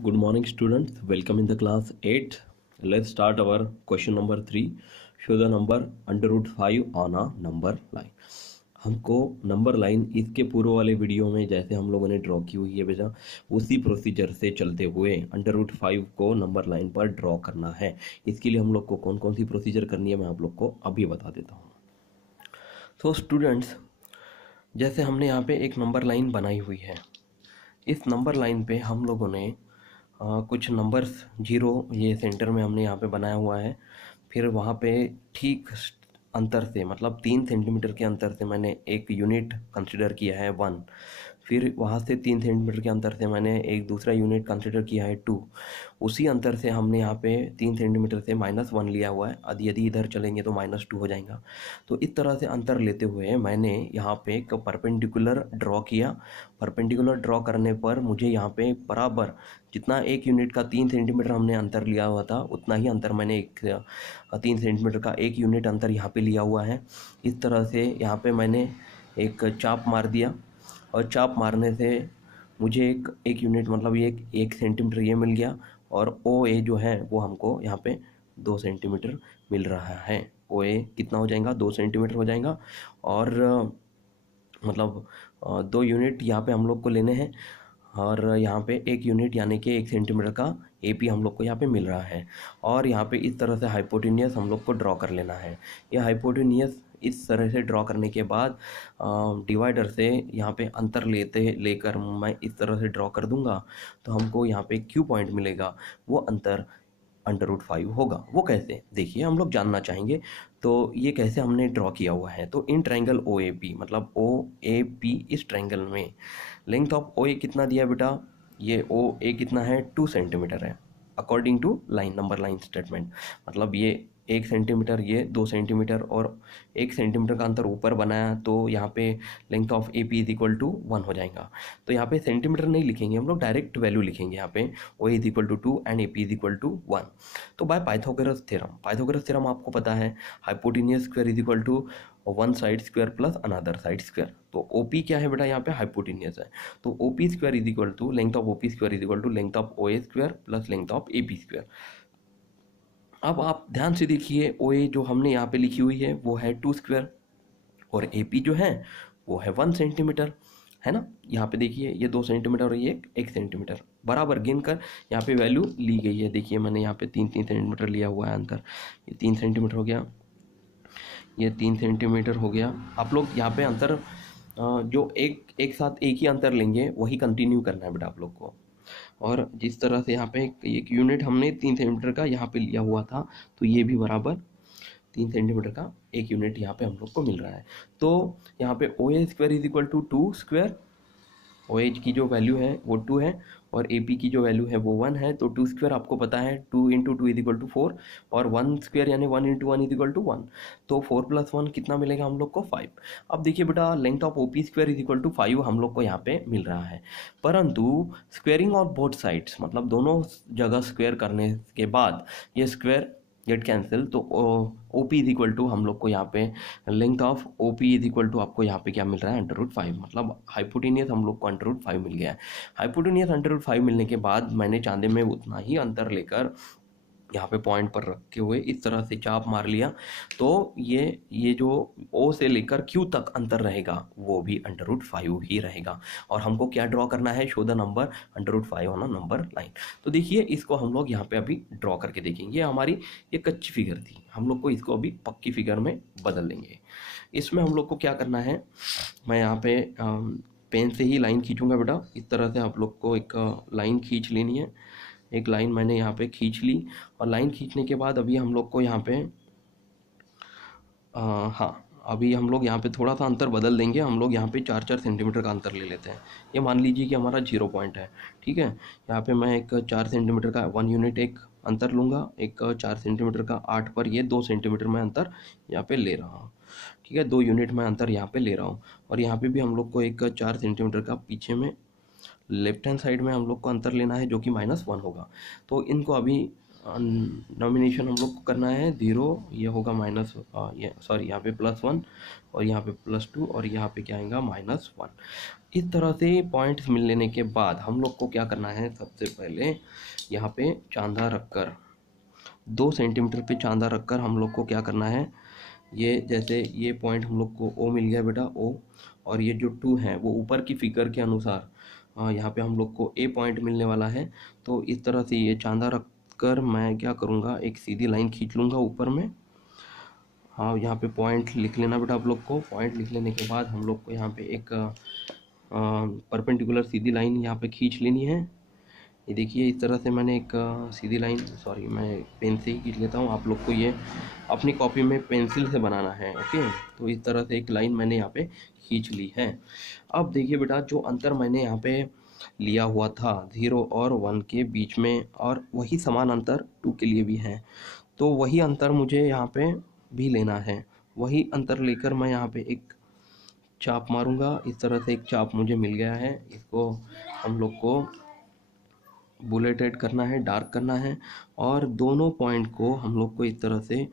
Good morning, students. Welcome in the class 8. Let's start our question number 3. Show the number under root 5 on a number line. हमको number line इसके पूर्व वाले video में जैसे हम लोगों ने ड्रॉ की हुई है बेटा, उसी प्रोसीजर से चलते हुए अंडर रूट 5 को नंबर लाइन पर ड्रॉ करना है। इसके लिए हम लोग को कौन कौन सी प्रोसीजर करनी है मैं आप लोग को अभी बता देता हूँ। तो स्टूडेंट्स, जैसे हमने यहाँ पे एक नंबर लाइन बनाई हुई है, इस नंबर लाइन पे हम लोगों ने कुछ नंबर्स जीरो ये सेंटर में हमने यहाँ पे बनाया हुआ है। फिर वहाँ पे ठीक अंतर से मतलब 3 सेंटीमीटर के अंतर से मैंने एक यूनिट कंसिडर किया है 1। फिर वहाँ से 3 सेंटीमीटर के अंतर से मैंने एक दूसरा यूनिट कंसिडर किया है 2। उसी अंतर से हमने यहाँ पे 3 सेंटीमीटर से -1 लिया हुआ है। यदि इधर चलेंगे तो -2 हो जाएगा। तो इस तरह से अंतर लेते हुए मैंने यहाँ पे एक परपेंडिकुलर ड्रॉ किया। परपेंडिकुलर ड्रॉ करने पर मुझे यहाँ पे बराबर जितना एक यूनिट का 3 सेंटीमीटर हमने अंतर लिया हुआ था, उतना ही अंतर मैंने 3 सेंटीमीटर का एक यूनिट अंतर यहाँ पे लिया हुआ है। इस तरह से यहाँ पे मैंने एक चाप मार दिया और चाप मारने से मुझे एक यूनिट मतलब ये एक सेंटीमीटर ये मिल गया। और ओ ए जो है वो हमको यहाँ पे 2 सेंटीमीटर मिल रहा है। ओ ए कितना हो जाएगा, 2 सेंटीमीटर हो जाएगा। और मतलब 2 यूनिट यहाँ पे हम लोग को लेने हैं और यहाँ पे 1 यूनिट यानी कि 1 सेंटीमीटर का एपी हम लोग को यहाँ पे मिल रहा है। और यहाँ पे इस तरह से हाइपोटेनियस हम लोग को ड्रॉ कर लेना है। यह हाइपोटेनियस इस तरह से ड्रॉ करने के बाद डिवाइडर से यहाँ पे अंतर लेकर मैं इस तरह से ड्रॉ कर दूंगा, तो हमको यहाँ पे क्यू पॉइंट मिलेगा। वो अंतर अंडर रूट 5 होगा। वो कैसे, देखिए हम लोग जानना चाहेंगे। तो ये कैसे हमने ड्रॉ किया हुआ है, तो इन ट्रायंगल ओ ए पी मतलब ओ ए पी इस ट्रायंगल में लेंथ ऑफ ओ ए कितना दिया बेटा, ये ओ ए कितना है 2 सेंटीमीटर है according to line number line statement. मतलब ये 1 सेंटीमीटर, ये 2 सेंटीमीटर और 1 सेंटीमीटर का अंतर ऊपर बनाया, तो यहाँ पे length of A P is equal to 1 हो जाएगा। तो यहाँ पे सेंटीमीटर नहीं लिखेंगे हम लोग, डायरेक्ट वैल्यू लिखेंगे यहाँ पे O is equal to 2 and A P is equal to 1। तो बाय पाइथागोरस थ्योरम आपको पता है, hypotenuse square is equal to one side square plus another side square. तो ओ पी क्या है बेटा, यहाँ पे हाइपोटेनियस है, तो O P square is equal to length of O P square is equal to length of O A square plus length of A P square. अब आप ध्यान से देखिए, ओ ए जो हमने यहाँ पे लिखी हुई है वो है 2 स्क्वायर और ए पी जो है वो है 1 सेंटीमीटर, है ना। यहाँ पे देखिए ये 2 सेंटीमीटर और ये 1 सेंटीमीटर बराबर गिन कर यहाँ पे वैल्यू ली गई है। देखिए मैंने यहाँ पे 3 सेंटीमीटर लिया हुआ है अंतर, ये 3 सेंटीमीटर हो गया, ये 3 सेंटीमीटर हो गया। आप लोग यहाँ पे अंतर जो एक साथ एक ही अंतर लेंगे वही कंटिन्यू करना है बेटा आप लोग को। और जिस तरह से यहाँ पे एक यूनिट हमने 3 सेंटीमीटर का यहाँ पे लिया हुआ था, तो ये भी बराबर 3 सेंटीमीटर का एक यूनिट यहाँ पे हम लोग को मिल रहा है। तो यहाँ पे O A square is equal to 2 square, O H की जो वैल्यू है वो 2 है और ए पी की जो वैल्यू है वो 1 है। तो 2 स्क्वायर आपको पता है 2 इंटू 2 इज इक्वल टू 4 और 1 स्क्वायर यानी 1 इंटू 1 इज इक्वल टू 1। तो 4 प्लस 1 कितना मिलेगा हम लोग को 5। अब देखिए बेटा, length of O P square is equal to 5 हम लोग को यहाँ पे मिल रहा है, परंतु स्क्वेयरिंग ऑफ बोथ साइड्स मतलब दोनों जगह स्क्वेयर करने के बाद ये स्क्वेयर गेट कैंसिल, तो O P is equal to हम लोग को यहाँ पे length of O P is equal to आपको यहाँ पे क्या मिल रहा है, अंडर रूट 5। मतलब हाइपोटेनियस हम लोग को अंडर रूट 5 मिल गया है। हाइपोटेनियस अंडर रूट 5 मिलने के बाद मैंने चांदे में उतना ही अंतर लेकर यहाँ पे पॉइंट पर रखे हुए इस तरह से चाप मार लिया, तो ये जो ओ से लेकर क्यू तक अंतर रहेगा वो भी अंडर रूट 5 ही रहेगा। और हमको क्या ड्रॉ करना है, show the number under root 5 on a number line. तो देखिए इसको हम लोग यहाँ पे अभी ड्रॉ करके देखेंगे। हमारी ये कच्ची फिगर थी, हम लोग को इसको अभी पक्की फिगर में बदल देंगे। इसमें हम लोग को क्या करना है, मैं यहाँ पे पेन से ही लाइन खींचूंगा बेटा। इस तरह से आप लोग को एक लाइन खींच लेनी है। एक लाइन मैंने यहाँ पे खींच ली और लाइन खींचने के बाद अभी हम लोग को यहाँ पे हाँ, अभी हम लोग यहाँ पे थोड़ा सा अंतर बदल देंगे। हम लोग यहाँ पे 4-4 सेंटीमीटर का अंतर ले लेते हैं। ये मान लीजिए कि हमारा 0 पॉइंट है, ठीक है। यहाँ पे मैं एक 4 सेंटीमीटर का 1 यूनिट एक अंतर लूँगा, एक 4 सेंटीमीटर का 8 पर ये 2 सेंटीमीटर मैं अंतर यहाँ पे ले रहा हूँ, ठीक है। 2 यूनिट मैं अंतर यहाँ पे ले रहा हूँ। और यहाँ पे भी हम लोग को एक 4 सेंटीमीटर का पीछे में लेफ्ट हैंड साइड में हम लोग को अंतर लेना है जो कि -1 होगा। तो इनको अभी नॉमिनेशन हम लोग को करना है 0, ये होगा ये सॉरी यहाँ पे +1 और यहाँ पे +2 और यहाँ पे क्या आएगा -1। इस तरह से पॉइंट्स मिल लेने के बाद हम लोग को क्या करना है, सबसे पहले यहाँ पे चांदा रखकर 2 सेंटीमीटर पे चांदा रखकर हम लोग को क्या करना है, ये जैसे ये पॉइंट हम लोग को ओ मिल गया बेटा, ओ, और ये जो 2 है वो ऊपर की फिगर के अनुसार यहाँ पे हम लोग को ए पॉइंट मिलने वाला है। तो इस तरह से ये चांदा रखकर मैं क्या करूँगा, एक सीधी लाइन खींच लूँगा ऊपर में। हाँ, यहाँ पे पॉइंट लिख लेना बेटा आप लोग को। पॉइंट लिख लेने के बाद हम लोग को यहाँ पे एक परपेंडिकुलर सीधी लाइन यहाँ पे खींच लेनी है। ये देखिए इस तरह से मैंने एक सीधी लाइन, सॉरी मैं पेन से ही खींच लेता हूँ, आप लोग को ये अपनी कॉपी में पेंसिल से बनाना है। ओके, तो इस तरह से एक लाइन मैंने यहाँ पे खींच ली है। अब देखिए बेटा, जो अंतर मैंने यहाँ पे लिया हुआ था 0 और 1 के बीच में, और वही समान अंतर 2 के लिए भी है, तो वही अंतर मुझे यहाँ पे भी लेना है। वही अंतर लेकर मैं यहाँ पे एक चाप मारूंगा। इस तरह से एक चाप मुझे मिल गया है, इसको हम लोग को बुलेटेड करना है, डार्क करना है, और दोनों पॉइंट को हम लोग को इस तरह से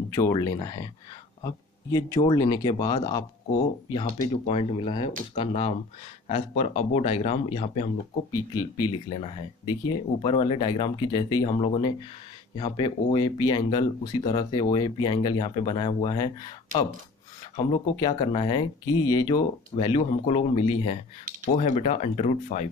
जोड़ लेना है। अब ये जोड़ लेने के बाद आपको यहाँ पे जो पॉइंट मिला है उसका नाम एज पर अबो डायग्राम यहाँ पे हम लोग को पी लिख लेना है। देखिए ऊपर वाले डायग्राम की जैसे ही हम लोगों ने यहाँ पे ओ ए पी एंगल, उसी तरह से ओ ए पी एंगल यहाँ पे बनाया हुआ है। अब हम लोग को क्या करना है कि ये जो वैल्यू हमको लोग मिली है वो है बेटा √5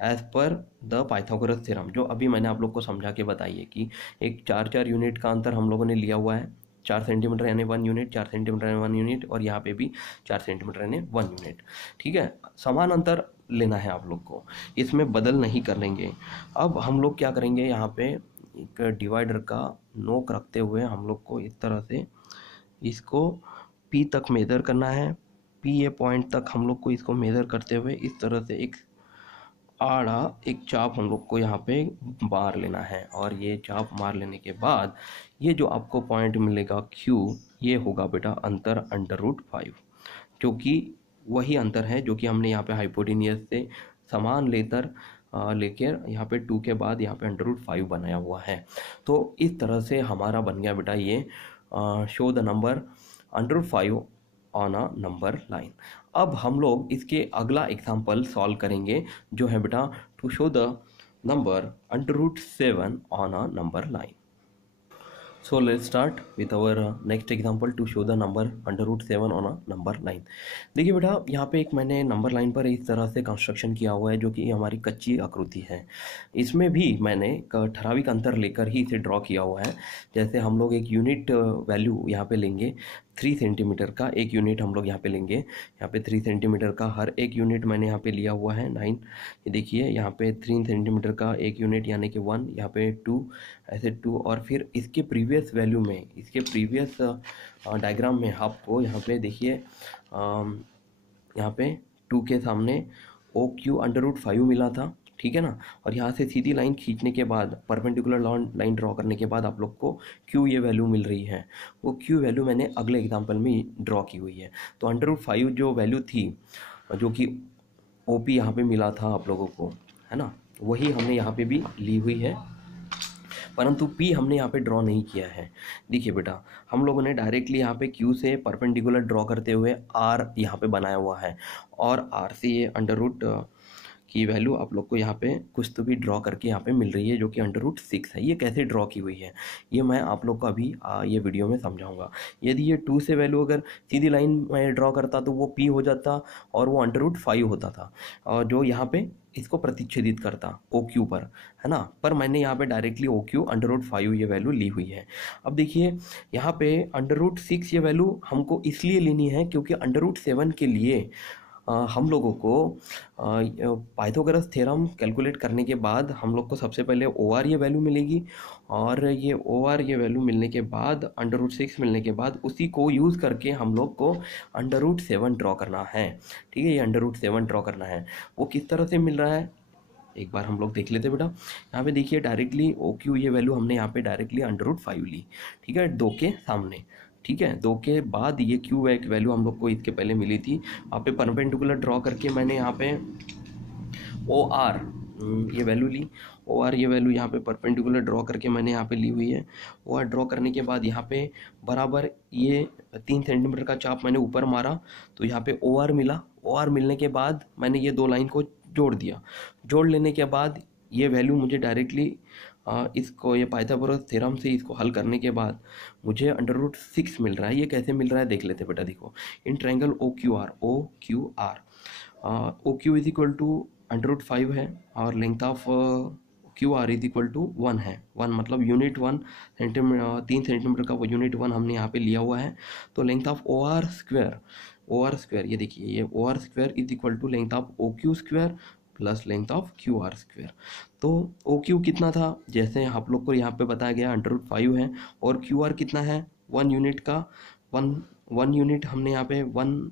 as per the Pythagoras theorem, जो अभी मैंने आप लोग को समझा के बताई है कि एक 4 यूनिट का अंतर हम लोगों ने लिया हुआ है। 4 सेंटीमीटर यानी 1 यूनिट, 4 सेंटीमीटर यानी 1 यूनिट, और यहाँ पे भी 4 सेंटीमीटर यानी 1 यूनिट। ठीक है, समान अंतर लेना है आप लोग को, इसमें बदल नहीं करेंगे। अब हम लोग क्या करेंगे, यहाँ पे एक डिवाइडर का नोक रखते हुए हम लोग को इस तरह से इसको पी तक मेजर करना है। पी ए पॉइंट तक हम लोग को इसको मेजर करते हुए इस तरह से एक आड़ा एक चाप हम लोग को यहाँ पे मार लेना है। और ये चाप मार लेने के बाद ये जो आपको पॉइंट मिलेगा Q, ये होगा बेटा अंतर √5, जो कि वही अंतर है जो कि हमने यहाँ पे हाइपोटेनियस से समान लेकर यहाँ पे 2 के बाद यहाँ पे √5 बनाया हुआ है। तो इस तरह से हमारा बन गया बेटा ये show the number √5 on a number line. अब हम लोग इसके अगला एग्जाम्पल सॉल्व करेंगे, जो है बेटा to show the number √7 on a number line. So let's start with our next example to show the number √7 on a number line। देखिए बेटा, यहाँ पे एक मैंने नंबर लाइन पर इस तरह से कंस्ट्रक्शन किया हुआ है जो कि हमारी कच्ची आकृति है। इसमें भी मैंने ठराविक अंतर लेकर ही इसे ड्रॉ किया हुआ है। जैसे हम लोग एक यूनिट वैल्यू यहाँ पे लेंगे 3 सेंटीमीटर का, एक यूनिट हम लोग यहाँ पे लेंगे। यहाँ पे 3 सेंटीमीटर का हर एक यूनिट मैंने यहाँ पे लिया हुआ है 9। ये देखिए यहाँ पे 3 सेंटीमीटर का एक यूनिट यानी कि 1, यहाँ पे 2, ऐसे 2, और फिर इसके प्रीवियस वैल्यू में, इसके प्रीवियस डायग्राम में आपको यहाँ पे देखिए यहाँ पे 2 के सामने OQ √5 मिला था। ठीक है ना, और यहाँ से सीधी लाइन खींचने के बाद, परपेंडिकुलर लाइन ड्रॉ करने के बाद आप लोग को Q ये वैल्यू मिल रही है। वो Q वैल्यू मैंने अगले एग्जांपल में ड्रॉ की हुई है। तो √5 जो वैल्यू थी, जो कि OP यहाँ पे मिला था आप लोगों को, है ना, वही हमने यहाँ पे भी ली हुई है, परंतु P हमने यहाँ पे ड्रॉ नहीं किया है। देखिए बेटा, हम लोगों ने डायरेक्टली यहाँ पे Q से परपेंडिकुलर ड्रॉ करते हुए R यहाँ पे बनाया हुआ है, और R से ये √ की वैल्यू आप लोग को यहाँ पे कुछ तो भी ड्रॉ करके यहाँ पे मिल रही है, जो कि √6 है। ये कैसे ड्रॉ की हुई है ये मैं आप लोग को अभी ये वीडियो में समझाऊंगा। यदि ये 2 से वैल्यू अगर सीधी लाइन में ड्रॉ करता तो वो P हो जाता और वो √5 होता था, और जो यहाँ पे इसको प्रतिच्छेदित करता OQ पर, है ना। पर मैंने यहाँ पे डायरेक्टली OQ √5 ये वैल्यू ली हुई है। अब देखिए यहाँ पे √6 ये वैल्यू हमको इसलिए लेनी है क्योंकि √7 के लिए हम लोगों को पाइथागोरस थ्योरम कैलकुलेट करने के बाद हम लोग को सबसे पहले OR ये वैल्यू मिलेगी, और ये OR ये वैल्यू मिलने के बाद √6 मिलने के बाद उसी को यूज़ करके हम लोग को √7 ड्रॉ करना है। ठीक है, ये √7 ड्रॉ करना है। वो किस तरह से मिल रहा है एक बार हम लोग देख लेते बेटा। यहाँ पे देखिए डायरेक्टली OQ ये वैल्यू हमने यहाँ पे डायरेक्टली √5 ली। ठीक है, 2 के सामने। ठीक है, 2 के बाद ये Q एक वैल्यू हम लोग को इसके पहले मिली थी। वहाँ पे परपेंडिकुलर ड्रॉ करके मैंने यहाँ पे OR ये वैल्यू ली। OR ये वैल्यू यहाँ पे परपेंडिकुलर ड्रॉ करके मैंने यहाँ पे ली हुई है। OR ड्रॉ करने के बाद यहाँ पे बराबर ये 3 सेंटीमीटर का चाप मैंने ऊपर मारा, तो यहाँ पे OR मिला। ओ आर मिलने के बाद मैंने ये दो लाइन को जोड़ दिया। जोड़ लेने के बाद ये वैल्यू मुझे डायरेक्टली इसको ये पाइथागोरस थ्योरम से इसको हल करने के बाद मुझे √6 मिल रहा है। ये कैसे मिल रहा है देख लेते बेटा। देखो, in triangle O Q R O Q is equal to √5 है और length of Q R is equal to 1 है। 1 मतलब यूनिट 1 सेंटीमीटर, 3 सेंटीमीटर का वो यूनिट 1 हमने यहाँ पे लिया हुआ है। तो length of O R square ये देखिए, ये O R square is equal to length of O Q square plus length of Q R square. तो ओ क्यू कितना था, जैसे आप लोग को यहाँ पे बताया गया √5 है, और क्यू आर कितना है 1 यूनिट का, 1 यूनिट हमने यहाँ पे 1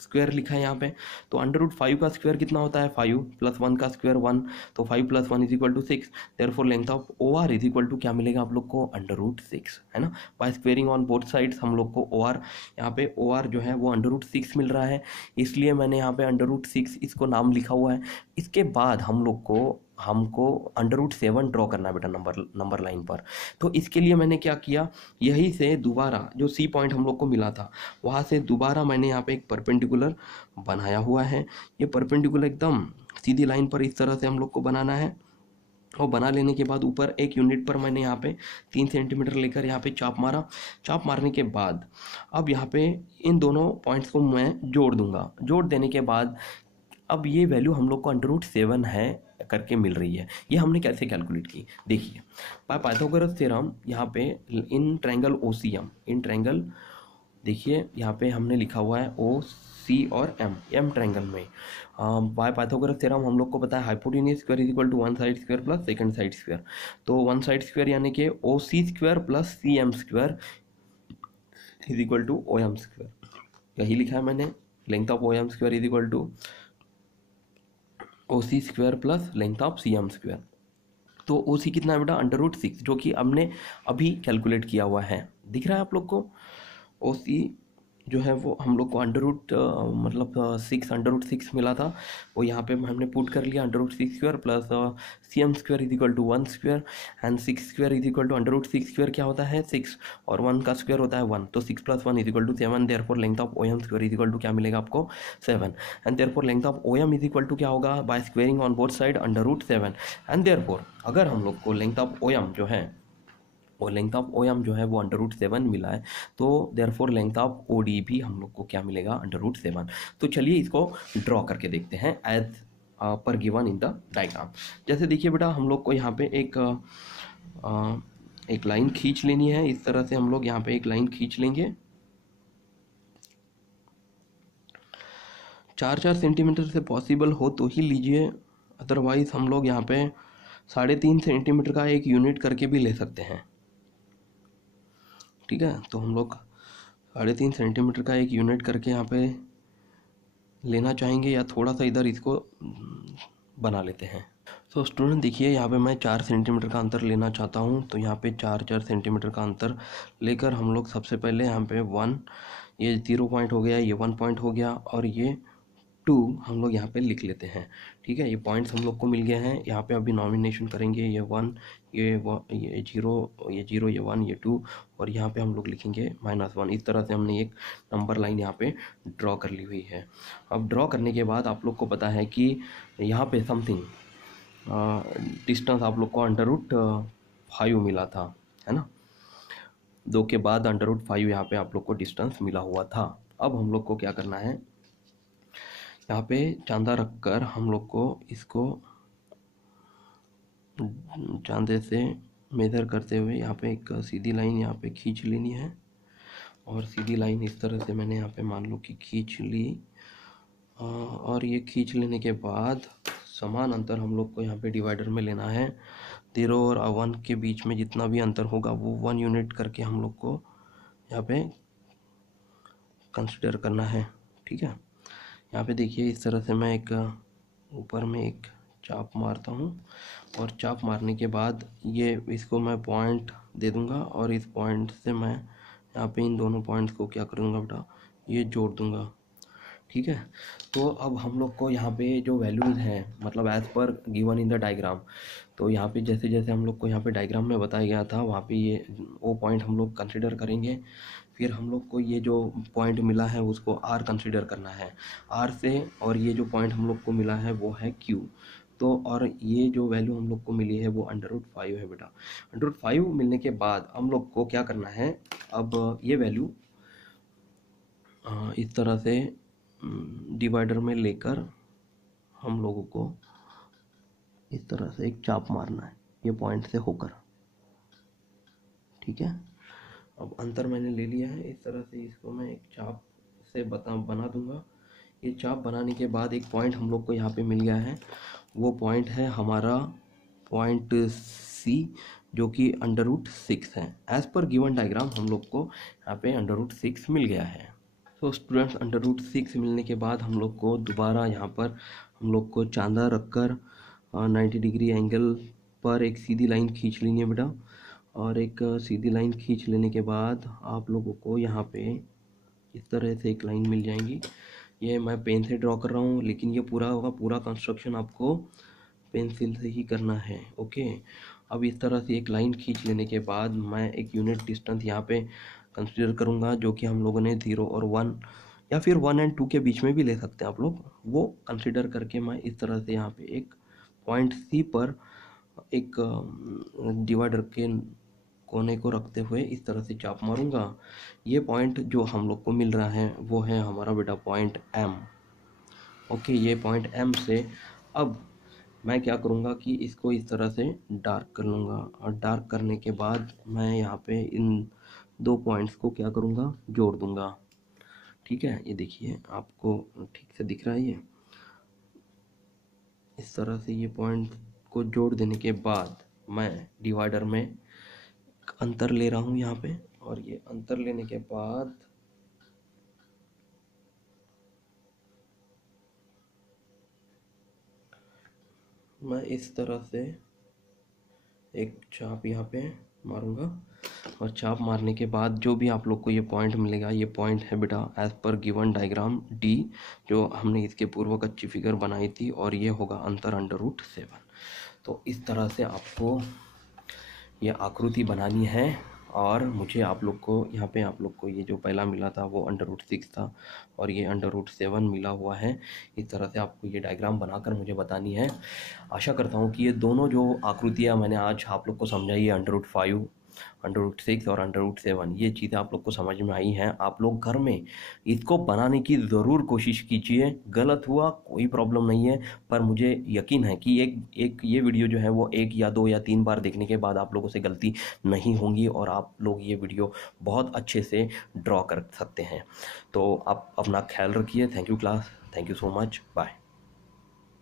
स्क्वायर लिखा है यहाँ पे। तो √5 का स्क्वायर कितना होता है 5 प्लस 1 का स्क्वायर 1, तो 5 plus 1 is equal to 6। Therefore length of O R is equal to क्या मिलेगा आप लोग को √6, है ना। By squaring on both sides हम लोग को ओ आर, यहाँ पे ओ आर जो है वो √6 मिल रहा है, इसलिए मैंने यहाँ पे √6 इसको नाम लिखा हुआ है। इसके बाद हमको √7 ड्रॉ करना है बेटा नंबर लाइन पर। तो इसके लिए मैंने क्या किया, यही से दोबारा जो सी पॉइंट हम लोग को मिला था वहाँ से दोबारा मैंने यहाँ पे एक परपेंडिकुलर बनाया हुआ है। ये परपेंडिकुलर एकदम सीधी लाइन पर इस तरह से हम लोग को बनाना है, और बना लेने के बाद ऊपर एक यूनिट पर मैंने यहाँ पे 3 सेंटीमीटर लेकर यहाँ पे चाप मारा। चाप मारने के बाद अब यहाँ पे इन दोनों पॉइंट्स को मैं जोड़ दूंगा। जोड़ देने के बाद अब ये वैल्यू हम लोग को √7 है करके मिल रही है। ये हमने कैसे कैलकुलेट की, देखिए बाय पाइथागोरस थ्योरम यहाँ पे in triangle OCM, in triangle देखिए यहाँ पे हमने लिखा हुआ है ओ सी और एम ट्रायंगल में बाय पाइथागोरस थ्योरम हम लोग को पता है hypotenuse square is equal to 1 side square plus second side square. तो 1 साइड स्क्वायर यानी कि O C square plus C M square is equal to O M square. यही लिखा है मैंने, length of O M square is equal to O C square plus length of C M square. तो O सी कितना है बेटा √6, जो कि हमने अभी कैलकुलेट किया हुआ है। दिख रहा है आप लोग को, ओ सी जो है वो हम लोग को √6 मिला था, वो यहाँ पे हमने पुट कर लिया √6 square plus C M square is equal to 1 square and 6 square is equal to √6 square क्या होता है 6, और 1 का स्क्वायर होता है 1, तो 6 plus 1 is equal to 7। Therefore length of O M square is equal to क्या मिलेगा आपको 7, and therefore length of O M is equal to क्या होगा by squaring on both side √7। And therefore अगर हम लोग को लेंथ ऑफ ओ एम जो है और लेंथ ऑफ ओ एम जो है वो √7 मिला है, तो therefore length of O D भी हम लोग को क्या मिलेगा √7। तो चलिए इसको ड्रॉ करके देखते हैं as per given in the diagram. जैसे देखिए बेटा, हम लोग को यहाँ पे एक लाइन खींच लेनी है। इस तरह से हम लोग यहाँ पे एक लाइन खींच लेंगे 4 सेंटीमीटर से पॉसिबल हो तो ही लीजिए, अदरवाइज हम लोग यहाँ पे 3.5 सेंटीमीटर का एक यूनिट करके भी ले सकते हैं। ठीक है, तो हम लोग 3.5 सेंटीमीटर का एक यूनिट करके यहाँ पे लेना चाहेंगे, या थोड़ा सा इधर इसको बना लेते हैं। तो स्टूडेंट देखिए, यहाँ पे मैं 4 सेंटीमीटर का अंतर लेना चाहता हूँ, तो यहाँ पे 4 सेंटीमीटर का अंतर लेकर हम लोग सबसे पहले यहाँ पे 1, ये 0 पॉइंट हो गया, ये 1 पॉइंट हो गया, और ये 2 हम लोग यहाँ पे लिख लेते हैं। ठीक है, ये पॉइंट्स हम लोग को मिल गए हैं। यहाँ पे अभी नॉमिनेशन करेंगे, ये 1, ये 0, ये 1, ये 2, और यहाँ पे हम लोग लिखेंगे -1। इस तरह से हमने एक नंबर लाइन यहाँ पे ड्रॉ कर ली हुई है। अब ड्रॉ करने के बाद आप लोग को पता है कि यहाँ पे समथिंग डिस्टेंस आप लोग को √5 मिला था, है ना। 2 के बाद √5 यहाँ पे आप लोग को डिस्टेंस मिला हुआ था। अब हम लोग को क्या करना है, यहाँ पे चांदा रखकर हम लोग को इसको चांदे से मेजर करते हुए यहाँ पे एक सीधी लाइन यहाँ पे खींच लेनी है, और सीधी लाइन इस तरह से मैंने यहाँ पे मान लो कि खींच ली। और ये खींच लेने के बाद समान अंतर हम लोग को यहाँ पे डिवाइडर में लेना है। 0 और 1 के बीच में जितना भी अंतर होगा वो 1 यूनिट करके हम लोग को यहाँ पे कंसिडर करना है। ठीक है, यहाँ पे देखिए इस तरह से मैं एक ऊपर में एक चाप मारता हूँ, और चाप मारने के बाद ये इसको मैं पॉइंट दे दूँगा, और इस पॉइंट से मैं यहाँ पे इन दोनों पॉइंट्स को क्या करूँगा बेटा, ये जोड़ दूँगा। ठीक है, तो अब हम लोग को यहाँ पे जो वैल्यूज़ हैं, मतलब as per given in the diagram, तो यहाँ पे जैसे जैसे हम लोग को यहाँ पे डायग्राम में बताया गया था वहाँ पे ये वो पॉइंट हम लोग कंसिडर करेंगे। फिर हम लोग को ये जो पॉइंट मिला है उसको आर कंसिडर करना है, आर से, और ये जो पॉइंट हम लोग को मिला है वो है क्यू। तो और ये जो वैल्यू हम लोग को मिली है वो √5 है बेटा। √5 मिलने के बाद हम लोग को क्या करना है, अब ये वैल्यू इस तरह से डिवाइडर में लेकर हम लोगों को इस तरह से एक चाप मारना है ये पॉइंट से होकर, ठीक है। अब अंतर मैंने ले लिया है, इस तरह से इसको मैं एक चाप से बना दूंगा। ये चाप बनाने के बाद एक पॉइंट हम लोग को यहाँ पे मिल गया है, वो पॉइंट है हमारा पॉइंट सी, जो कि √6 है। एज पर गिवन डायग्राम हम लोग को यहाँ पे √6 मिल गया है। तो स्टूडेंट्स √6 मिलने के बाद हम लोग को दोबारा यहाँ पर हम लोग को चांदा रखकर 90 डिग्री एंगल पर एक सीधी लाइन खींच लेंगे बेटा। और एक सीधी लाइन खींच लेने के बाद आप लोगों को यहाँ पे इस तरह से एक लाइन मिल जाएंगी। ये मैं पेन से ड्रॉ कर रहा हूँ, लेकिन ये पूरा होगा, पूरा कंस्ट्रक्शन आपको पेंसिल से ही करना है, ओके। अब इस तरह से एक लाइन खींच लेने के बाद मैं एक यूनिट डिस्टेंस यहाँ पे कंसीडर करूँगा, जो कि हम लोगों ने 0 और 1 या फिर 1 और 2 के बीच में भी ले सकते हैं आप लोग। वो कंसीडर करके मैं इस तरह से यहाँ पे एक पॉइंट सी पर एक डिवाइडर के कोने को रखते हुए इस तरह से चाप मारूंगा। ये पॉइंट जो हम लोग को मिल रहा है वो है हमारा बेटा पॉइंट एम, ओके। ये पॉइंट एम से अब मैं क्या करूँगा कि इसको इस तरह से डार्क कर लूँगा, और डार्क करने के बाद मैं यहाँ पे इन दो पॉइंट्स को क्या करूँगा, जोड़ दूँगा, ठीक है। ये देखिए आपको ठीक से दिख रहा है, ये इस तरह से ये पॉइंट को जोड़ देने के बाद मैं डिवाइडर में अंतर ले रहा हूँ यहाँ पे, और ये अंतर लेने के बाद मैं इस तरह से एक चाप यहाँ पे मारूंगा, और चाप मारने के बाद जो भी आप लोग को ये पॉइंट मिलेगा, ये पॉइंट है बेटा as per given diagram D, जो हमने इसके पूर्व कच्ची फिगर बनाई थी, और ये होगा अंतर √7। तो इस तरह से आपको ये आकृति बनानी है, और मुझे आप लोग को यहाँ पे आप लोग को ये जो पहला मिला था वो √6 था, और ये √7 मिला हुआ है। इस तरह से आपको ये डायग्राम बनाकर मुझे बतानी है। आशा करता हूँ कि ये दोनों जो आकृतियाँ मैंने आज आप लोग को समझाई है, √5, √6 और √7, ये चीज़ें आप लोग को समझ में आई हैं। आप लोग घर में इसको बनाने की ज़रूर कोशिश कीजिए। गलत हुआ कोई प्रॉब्लम नहीं है, पर मुझे यकीन है कि एक ये वीडियो जो है वो 1 या 2 या 3 बार देखने के बाद आप लोगों से गलती नहीं होंगी, और आप लोग ये वीडियो बहुत अच्छे से ड्रॉ कर सकते हैं। तो आप अपना ख्याल रखिए। Thank you class, thank you so much, bye.